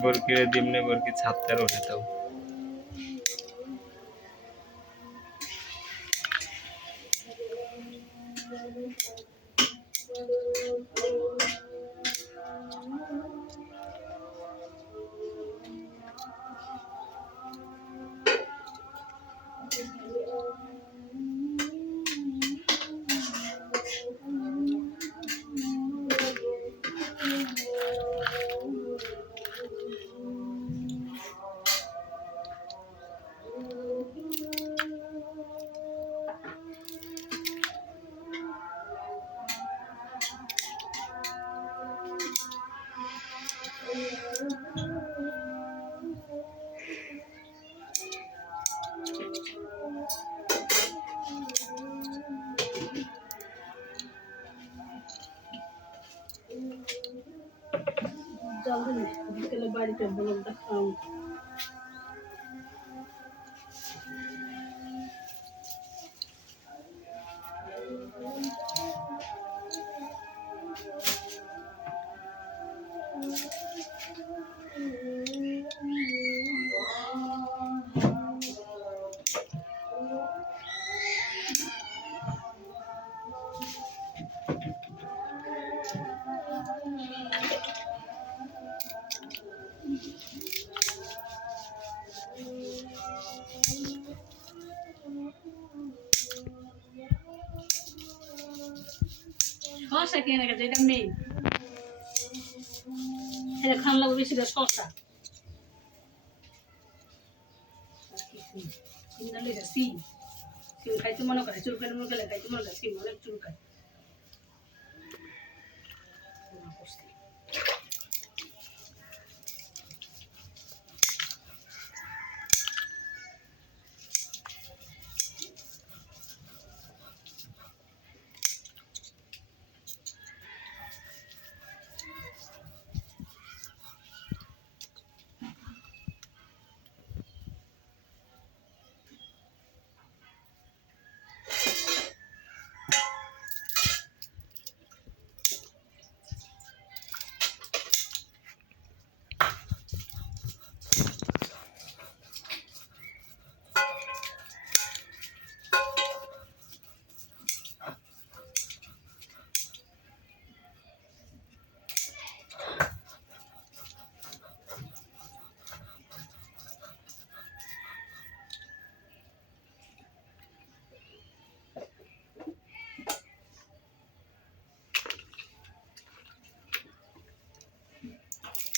বরকিরে দিমনে বরকি ছাত্তার ওঠে তাও জলদি বিকেলে বাড়িতে ব্লগ দেখাম শসা কিনে গেছে এটা মেন এটা খান লাগবে বেশি শসা কিনলে সিম সিম খাইতে মনে করে চুলকানি মনে করে খাইতে মনে করে সিম অনেক চুলকায়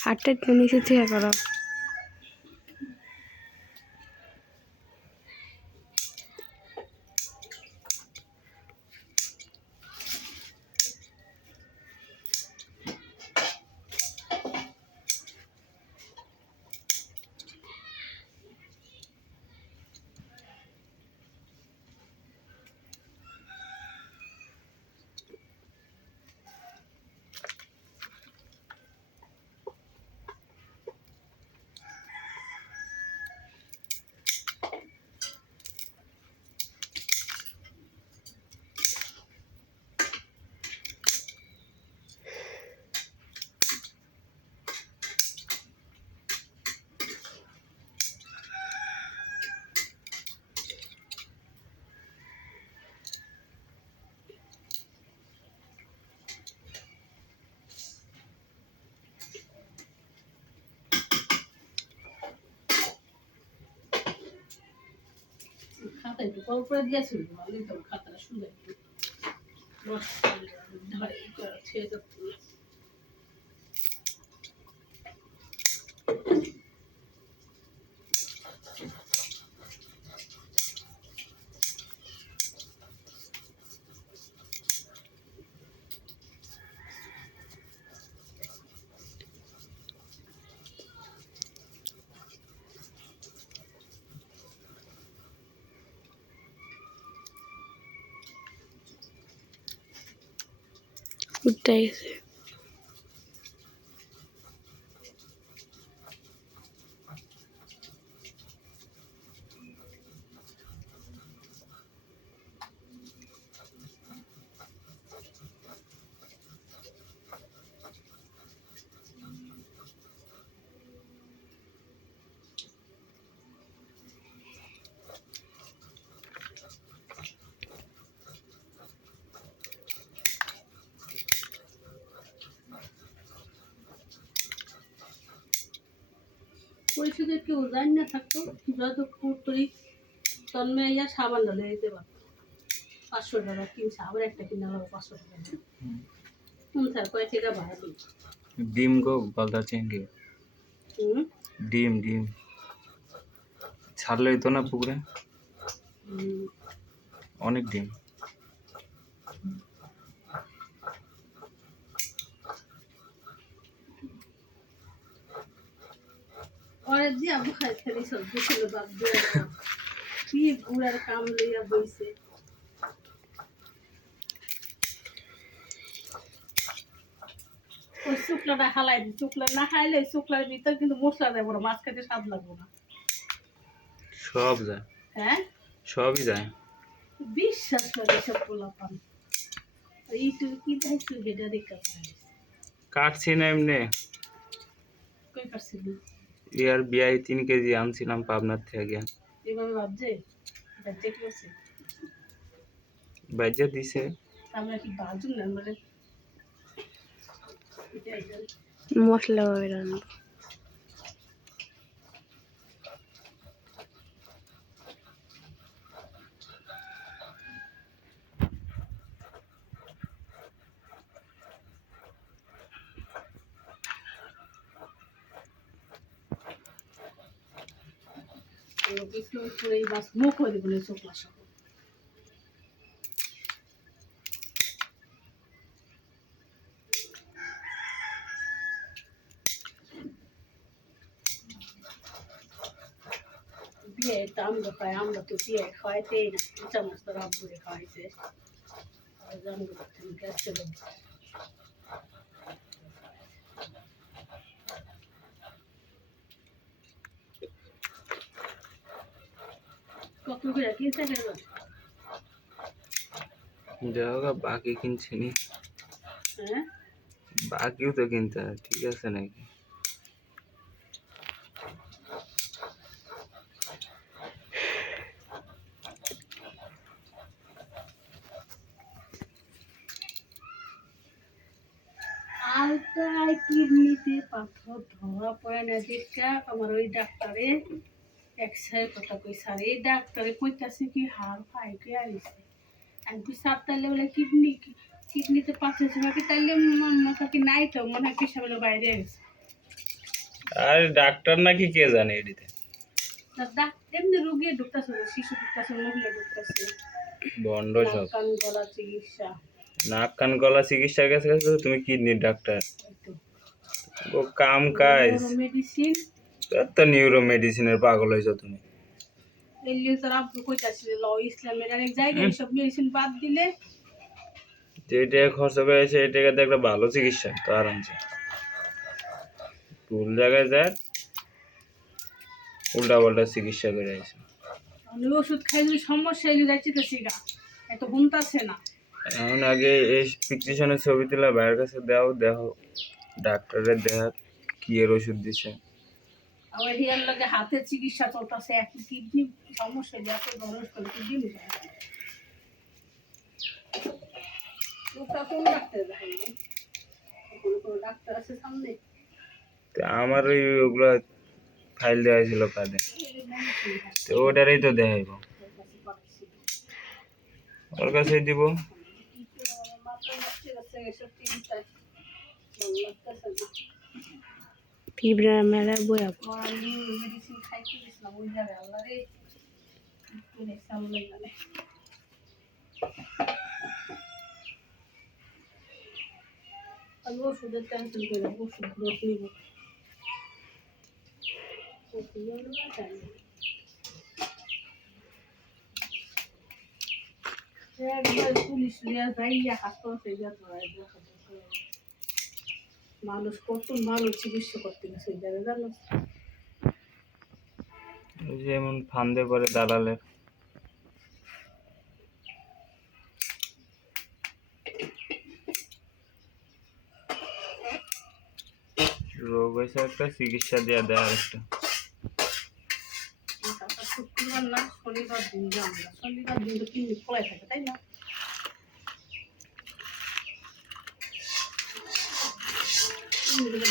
হাটটা নিচে থেকে করো খাতা একটু কল করে দিয়েছিল আমি তো খাতাটা শুনে ধরে ছেড়ে উঠতে গেছে পরিষদে কেউ জানি না থাকতো যত পুরোপুরি তন্মে ইয়া সাবান ঢালে দিতে পারতো 500 টাকা কিনছে আবার একটা কিনে আলো 500 টাকা স্যার কয় টাকা ভাড়া দিই ডিম গো গলদা চিংড়ি হুম ডিম ডিম ছাড়লেই তো না পুকুরে হুম অনেক ডিম ওরে দিয়া বুখাই খেলি সব বুঝলে বাদ দিয়ে কি গুড়ার কাম লইয়া বইছে ওই শুক্লাটা হালাই দি শুক্লা না খাইলে ওই শুক্লার ভিতর কিন্তু মশলা দেবো না মাছ খেতে স্বাদ লাগবো না সব যায় হ্যাঁ সবই যায় বিশ্বাস করে সব পোলাপান ইউটিউব কি দেখছি বেটা দেখা কাটছি না এমনি কই পারছিলি ইয়ার বিয়াই 3 কেজি আনছিলাম পাবনার থেকে এভাবে ভাবছে এটা দেখে আছে বাইজা দিছে আমরা কি বাজুন না মানে মশলা হবে রান্না একটু করে এই বাস মুখ হয়ে দেবো না শুক্লা সব বিয়ে তো আমরা খাই আমরা তো বিয়ে খাইতেই না ইচ্ছা মাছ তো রাব করে খাইছে আর জানবো তুমি গ্যাস চলে কত করে কিনতে গেল দেখা বাকি কিনছি নি হ্যাঁ বাকিও তো কিনতে হয়, ঠিক আছে নাকি আলতায় কিডনিতে পাথর ধরা পড়ে না দেখা আমার ওই ডাক্তারে এক্সরে কথা কই স্যার এই ডাক্তারে কইতাছে কি হাড় পাইকে আইছে আমি কি স্যার তাইলে বলে কিডনিতে পাথর ছিল কি তাইলে মাথা কি নাই তো মনে হয় কিসে বলে বাইরে গেছে আর ডাক্তার নাকি কে জানে এদিকে এমনি রোগী ঢুকতেছে শিশু ঢুকতেছে মহিলা ঢুকতেছে বন্ড সব কান গলা চিকিৎসা নাক কান গলা চিকিৎসা গেছে তুমি কিডনির ডাক্তার একটু ও কাম কাজ মেডিসিন তো নিউরো মেডিসিনের পাগল হয়েছো তুমি এলিও তার আব্বু কইতাছিল ল ইসলামের অনেক জায়গায় সব মেডিসিন বাদ দিলে যে টাকা খরচ করেছে এই টাকাতে একটা ভালো চিকিৎসা তো আরামসে ভুল জায়গায় যায় উল্টা পাল্টা চিকিৎসা করে আছে আমি ওষুধ খাইলে সমস্যা এলে যাচ্ছি তো সিগা এত ঘুমতাছে না এখন আগে এই প্রেসক্রিপশনের ছবি তুলে বাইরের কাছে দাও দেখো ডাক্তারের দেখা কি এর ওষুধ দিছে আবার হিয়ার লগে হাতের চিকিৎসা চলতেছে এক কিডনি সমস্যা এত দরজ করে কিডনি ওটা কোন ডাক্তার দেখাইলে কোনো ডাক্তার আছে সামনে তো আমার ওগুলো ফাইল দেওয়া ছিল কার্ডে তো ওটারই তো দেখাইব ওর কাছেই দিব পিঁপড়া মেলা বয়া মেডিসিন খাইতে গেছিলাম ওই জায়গায় আল্লাহ রে আমি ওষুধের টেনশন করে ওষুধ নিব একবার পুলিশ লিয়া যাইয়া হাসপাতালে মানুষ কত মানুষ চিকিৎসা করতে গেছে ওই জায়গায় জানো যেমন ফান্দে পরে দালালের রোগ হয়েছে একটা চিকিৎসা দেওয়া দেয় একটা শুক্রবার না শনিবার দিন আমরা শনিবার দিন তো ক্লিনিক খোলাই থাকে তাই না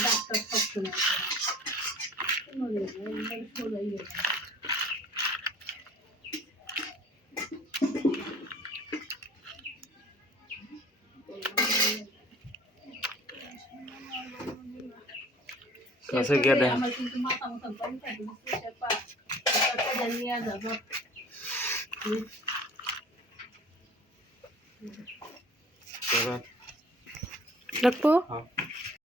ডাক্তার সবসময় কাছে গিয়ে দেখা আমার কিন্তু মাথা মতন পানি থাকে বুঝতে পা নিয়ে যাবো তোরা রাখবো হ্যাঁ